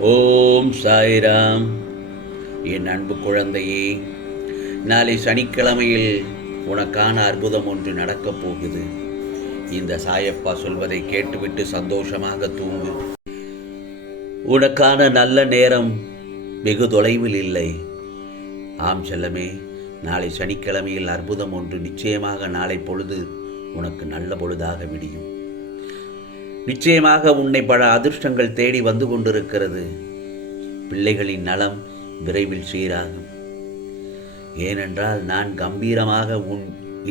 ஓம் சாய்ராம். என் அன்பு குழந்தையே, நாளை சனிக்கிழமையில் உனக்கான அற்புதம் ஒன்று நடக்கப் போகுது. இந்த சாயப்பா சொல்வதை கேட்டுவிட்டு சந்தோஷமாக தூங்கு. உனக்கான நல்ல நேரம் வெகு தொலைவில் இல்லை. ஆம் செல்லமே, நாளை சனிக்கிழமையில் அற்புதம் ஒன்று நிச்சயமாக நாளை பொழுது உனக்கு நல்ல பொழுதாக விடியும். நிச்சயமாக உன்னை பல அதிர்ஷ்டங்கள் தேடி வந்து கொண்டிருக்கிறது. பிள்ளைகளின் நலம் விரைவில் சீராகும். ஏனென்றால் நான் கம்பீரமாக உன்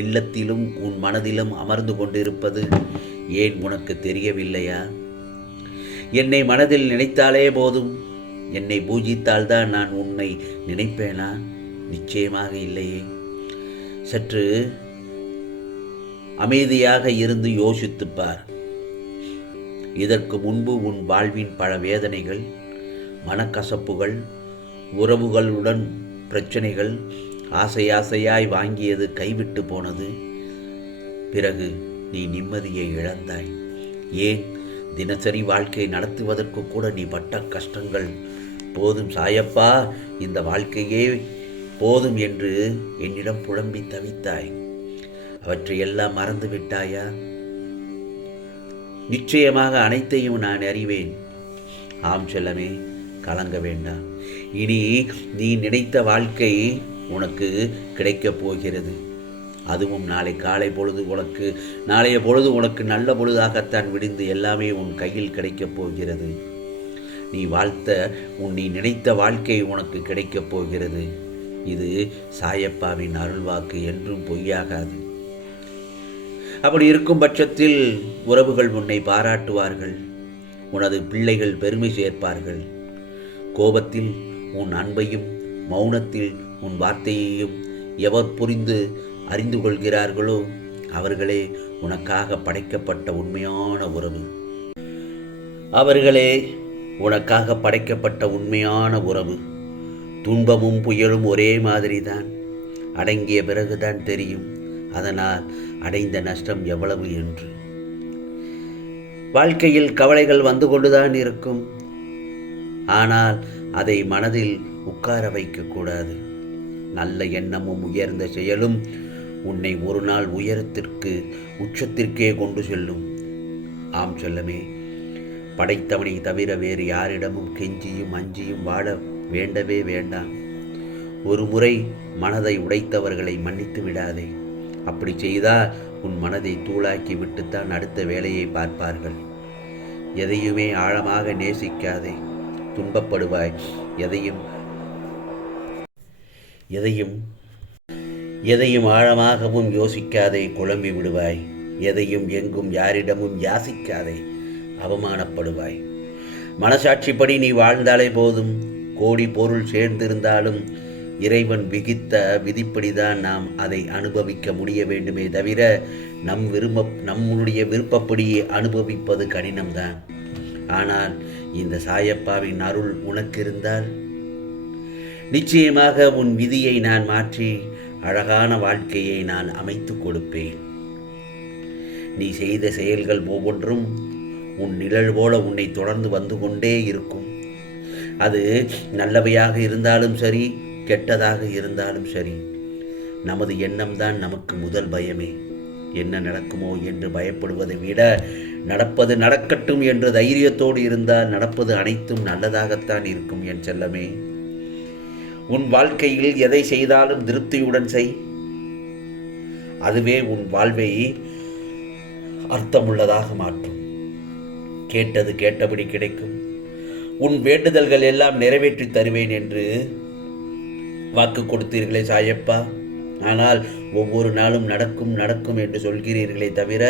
இல்லத்திலும் உன் மனதிலும் அமர்ந்து கொண்டிருப்பது ஏன் உனக்கு தெரியவில்லையா? என்னை மனதில் நினைத்தாலே போதும். என்னை பூஜித்தால்தான் நான் உன்னை நினைப்பேனா? நிச்சயமாக இல்லையே. சற்று அமைதியாக இருந்து யோசித்துப்பார். இதற்கு முன்பு உன் வாழ்வின் பல வேதனைகள், மனக்கசப்புகள், உறவுகளுடன் பிரச்சனைகள், ஆசையாய் வாங்கியது கைவிட்டு போனது. பிறகு நீ நிம்மதியை இழந்தாய். ஏன் தினசரி வாழ்க்கை நடத்துவதற்கு கூட நீ பட்ட கஷ்டங்கள் போதும் சாயப்பா, இந்த வாழ்க்கையே போதும் என்று என்னிடம் புலம்பி தவித்தாய். அவற்றையெல்லாம் மறந்து விட்டாயா? நிச்சயமாக அனைத்தையும் நான் அறிவேன். ஆம் செல்லமே, கலங்க வேண்டாம். இனி நீ நினைத்த வாழ்க்கை உனக்கு கிடைக்கப் போகிறது. அதுவும் நாளைய பொழுது உனக்கு நல்ல பொழுதாகத்தான் விடிந்து எல்லாமே உன் கையில் கிடைக்கப் போகிறது. நீ நினைத்த வாழ்க்கை உனக்கு கிடைக்கப் போகிறது. இது சாயப்பாவின் அருள்வாக்கு, என்றும் பொய்யாகாது. அப்படி இருக்கும் பட்சத்தில் உறவுகள் உன்னை பாராட்டுவார்கள். உனது பிள்ளைகள் பெருமை சேர்ப்பார்கள். கோபத்தில் உன் அன்பையும், மௌனத்தில் உன் வார்த்தையையும் எவர் அறிந்து கொள்கிறார்களோ அவர்களே உனக்காக படைக்கப்பட்ட உண்மையான உறவு. அவர்களே உனக்காக படைக்கப்பட்ட உண்மையான உறவு. துன்பமும் புயலும் ஒரே மாதிரிதான். அடங்கிய பிறகுதான் தெரியும் அதனால் அடைந்த நஷ்டம் எவ்வளவு என்று. வாழ்க்கையில் கவலைகள் வந்து கொண்டுதான் இருக்கும். ஆனால் அதை மனதில் உட்கார வைக்கக்கூடாது. நல்ல எண்ணமும் உயர்ந்த செயலும் உன்னை ஒரு நாள் உச்சத்திற்கே கொண்டு செல்லும். ஆம் செல்லமே, படைத்தவனை தவிர வேறு யாரிடமும் கெஞ்சியும் அஞ்சியும் வாழ வேண்டவே வேண்டாம். ஒரு முறை மனதை உடைத்தவர்களை மன்னித்து விடாதே. அப்படி செய்தால் உன் மனதை தூளாக்கி விட்டுத்தான் அடுத்த வேலையை பார்ப்பார்கள். எதையுமே ஆழமாக நேசிக்காதே, துன்பப்படுவாய். எதையும் ஆழமாகவும் யோசிக்காதே, குழம்பி விடுவாய். எதையும் எங்கும் யாரிடமும் யாசிக்காதே, அவமானப்படுவாய். மனசாட்சிப்படி நீ வாழ்ந்தாலே போதும். கோடி பொருள் சேர்ந்திருந்தாலும் இறைவன் விதிப்படிதான் நாம் அதை அனுபவிக்க முடிய வேண்டுமே தவிர நம்முடைய விருப்பப்படி அனுபவிப்பது கடினம்தான். ஆனால் இந்த சாயப்பாவின் அருள் உனக்கு இருந்தால் நிச்சயமாக உன் விதியை நான் மாற்றி அழகான வாழ்க்கையை நான் அமைத்து கொடுப்பேன். நீ செய்த செயல்கள் ஒவ்வொன்றும் உன் நிழல் போல உன்னை தொடர்ந்து வந்து கொண்டே இருக்கும். அது நல்லவையாக இருந்தாலும் சரி, கெட்டதாக இருந்தாலும் சரி. நமது எண்ணம்தான் நமக்கு முதல் பயமே. என்ன நடக்குமோ என்று பயப்படுவதை விட நடப்பது நடக்கட்டும் என்று தைரியத்தோடு இருந்தால் நடப்பது அனைத்தும் நல்லதாகத்தான் இருக்கும் என் செல்லமே. உன் வாழ்க்கையில் எதை செய்தாலும் திருப்தியுடன் செய். அதுவே உன் வாழ்வை அர்த்தமுள்ளதாக மாற்றும். கேட்டது கேட்டபடி கிடைக்கும். உன் வேண்டுதல்கள் எல்லாம் நிறைவேற்றி தருவேன் என்று வாக்கு கொடுத்தீர்களே சாயப்பா. ஆனால் ஒவ்வொரு நாளும் நடக்கும் என்று சொல்கிறீர்களே தவிர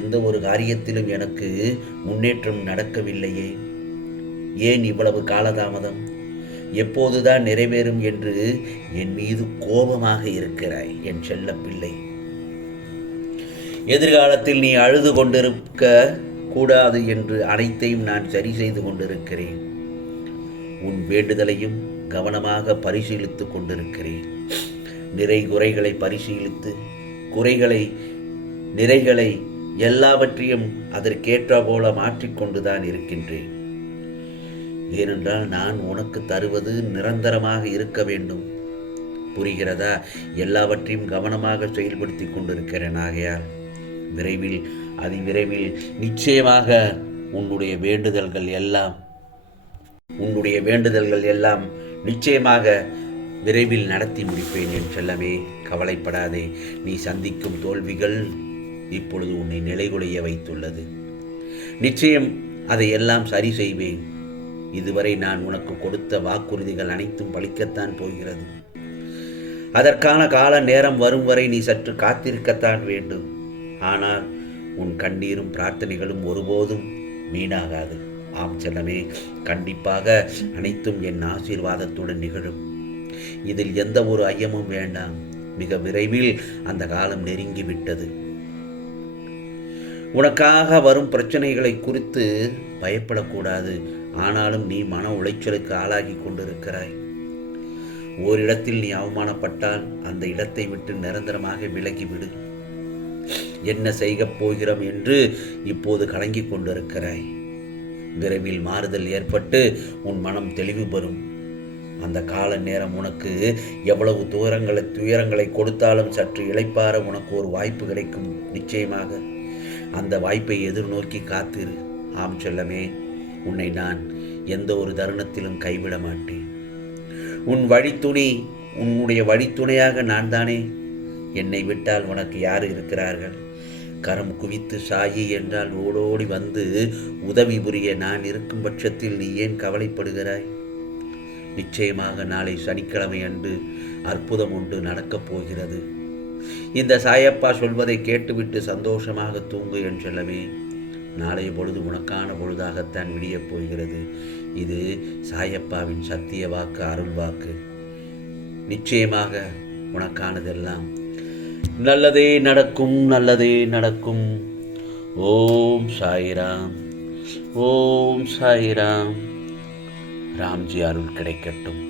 எந்த ஒரு காரியத்திலும் எனக்கு முன்னேற்றம் நடக்கவில்லையே. ஏன் இவ்வளவு காலதாமதம்? எப்போதுதான் நிறைவேறும் என்று என் மீது கோபமாக இருக்கிறாய் என் செல்ல பிள்ளை. எதிர்காலத்தில் நீ அழுது கொண்டிருக்க கூடாது என்று அனைத்தையும் நான் சரி செய்து கொண்டிருக்கிறேன். உன் வேண்டுதலையும் கவனமாக பரிசீலித்து கொண்டிருக்கிறேன். குறைகளை பரிசீலித்து நிறைகளை எல்லாவற்றையும் அதற்கேற்ற போல மாற்றிக்கொண்டுதான் இருக்கின்றேன். ஏனென்றால் நான் உனக்கு தருவது நிரந்தரமாக இருக்க வேண்டும். புரிகிறதா? எல்லாவற்றையும் கவனமாக செயல்படுத்தி கொண்டிருக்கிறேன். ஆகையால் விரைவில், அதிவிரைவில் நிச்சயமாக உன்னுடைய வேண்டுதல்கள் எல்லாம் நிச்சயமாக விரைவில் நடத்தி முடிப்பேன் என் செல்லமே. கவலைப்படாதே. நீ சந்திக்கும் தோல்விகள் இப்பொழுது உன்னை நிலைகுலைய வைத்துள்ளது. நிச்சயம் அதையெல்லாம் சரி செய்வேன். இதுவரை நான் உனக்கு கொடுத்த வாக்குறுதிகள் அனைத்தும் பலிக்கத்தான் போகிறது. அதற்கான கால நேரம் வரும் வரை நீ சற்று காத்திருக்கத்தான் வேண்டும். ஆனால் உன் கண்ணீரும் பிரார்த்தனைகளும் ஒருபோதும் வீணாகாது. ஆம் செல்லமே, கண்டிப்பாக அனைத்தும் என் ஆசீர்வாதத்துடன் நிகழும். இதில் எந்த ஒரு ஐயமும் வேண்டாம். மிக விரைவில் அந்த காலம் நெருங்கிவிட்டது. உனக்காக வரும் பிரச்சனைகளை குறித்து பயப்படக்கூடாது. ஆனாலும் நீ மன உளைச்சலுக்கு ஆளாகி கொண்டிருக்கிறாய். ஓரிடத்தில் நீ அவமானப்பட்டால் அந்த இடத்தை விட்டு நிரந்தரமாக விலகிவிடு. என்ன செய்யப் போகிறோம் என்று இப்போது கலங்கிக் கொண்டிருக்கிறாய். விரைவில் மாறுதல் ஏற்பட்டு உன் மனம் தெளிவு பெறும். அந்த கால நேரம் உனக்கு எவ்வளவு துயரங்களை கொடுத்தாலும் சற்று இளைப்பாற உனக்கு ஒரு வாய்ப்பு கிடைக்கும். நிச்சயமாக அந்த வாய்ப்பை எதிர்நோக்கி காத்திரு. ஆம் செல்லமே, உன்னை நான் எந்த ஒரு தருணத்திலும் கைவிட மாட்டேன். உன்னுடைய வழித்துணையாக நான் தானே. என்னை விட்டால் உனக்கு யார் இருக்கிறார்கள்? கரம் குவித்து சாயி என்றால் ஓடோடி வந்து உதவி புரிய நான் இருக்கும் பட்சத்தில் நீ ஏன் கவலைப்படுகிறாய்? நிச்சயமாக நாளை சனிக்கிழமை அன்று அற்புதம் ஒன்று நடக்கப் போகிறது. இந்த சாயப்பா சொல்வதை கேட்டுவிட்டு சந்தோஷமாக தூங்கு என் செல்லமே. நாளைய பொழுது உனக்கான பொழுதாகத்தான் விடியப் போகிறது. இது சாயப்பாவின் சத்திய வாக்கு, அருள் வாக்கு. நிச்சயமாக உனக்கானதெல்லாம் நல்லதே நடக்கும், நல்லதே நடக்கும். ஓம் சாய்ராம், ஓம் சாய்ராம். ராம்ஜி அருள் கிடைக்கட்டும்.